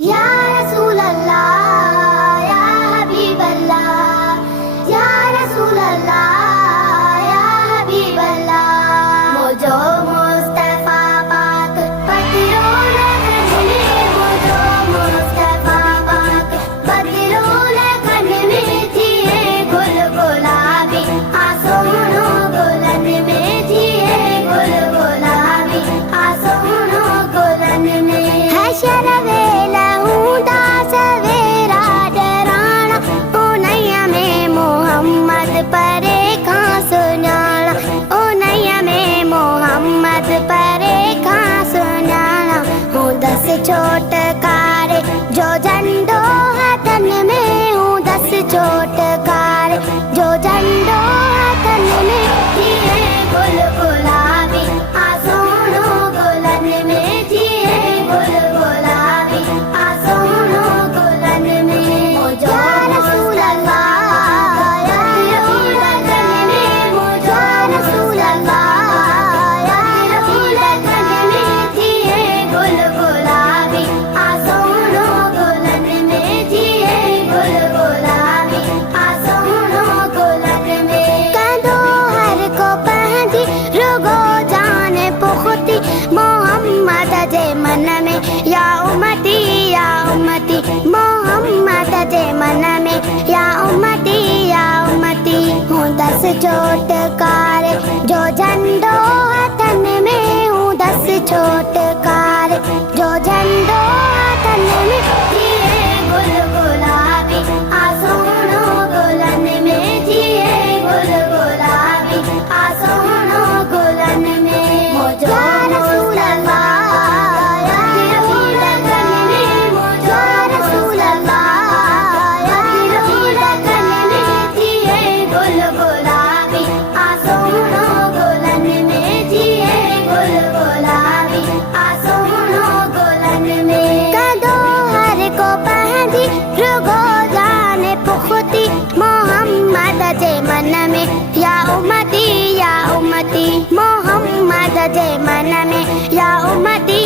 या रसूल अल्लाह या हबीब अल्लाह या रसूल अल्लाह या हबीब अल्लाह मुझो मुस्तफा पाक पतिरोल करने मुझो मुस्तफा पाक पतिरोल करने थिए गुल गुलाबी आसोनो गुलन में थिए गुल गुलाबी आसोनो गुलन में है शरवे परे खां सुञाणा ओ नैया में मोहम्मद परे खां सुञाणा हूँ 10 चोटकारे जो झंडो हथन में हूँ 10 चोटकारे जो झंडो हथन में थिए गुल गुलाबी आसोनो गुलन में थिए गुल गुलाबी आसोनो गुलन में मुझो रसूल अल्लाह मन में या उम्मती मोहम्मद जे मन में या उम्मती हूँ 10 चोटकारे जो झंडो हथन में हूँ 10 चोटकारे जो झंडो हथन में थिए गुल गुलाबी आसोनो गुलन में थिए गुल गुलाबी आसोनो गुलन में मुझो रसूल अल्लाह मोहम्मद जे मन में या उम्मती मोहम्मद जे मन में या उम्मती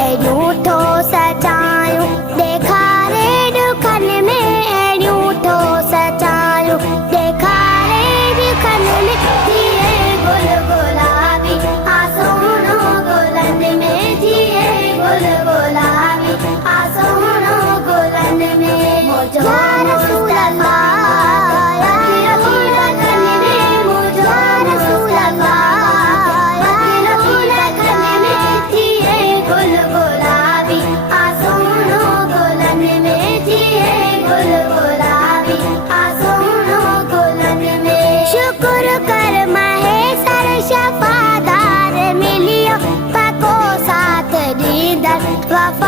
एड़ियूं ठो सचायूं ॾेखारे दुखन में एड़ियूं ठो सचायूं ॾेखारे दुखन में थिए गुल गुलाबी आसोनो गुलन में थिए गुल गुलाबी आसोनो गुलन में मुझो रसूल अल्लाह शुक्र कर महेसर शफादार मिलियो पको साथ दीदर वफा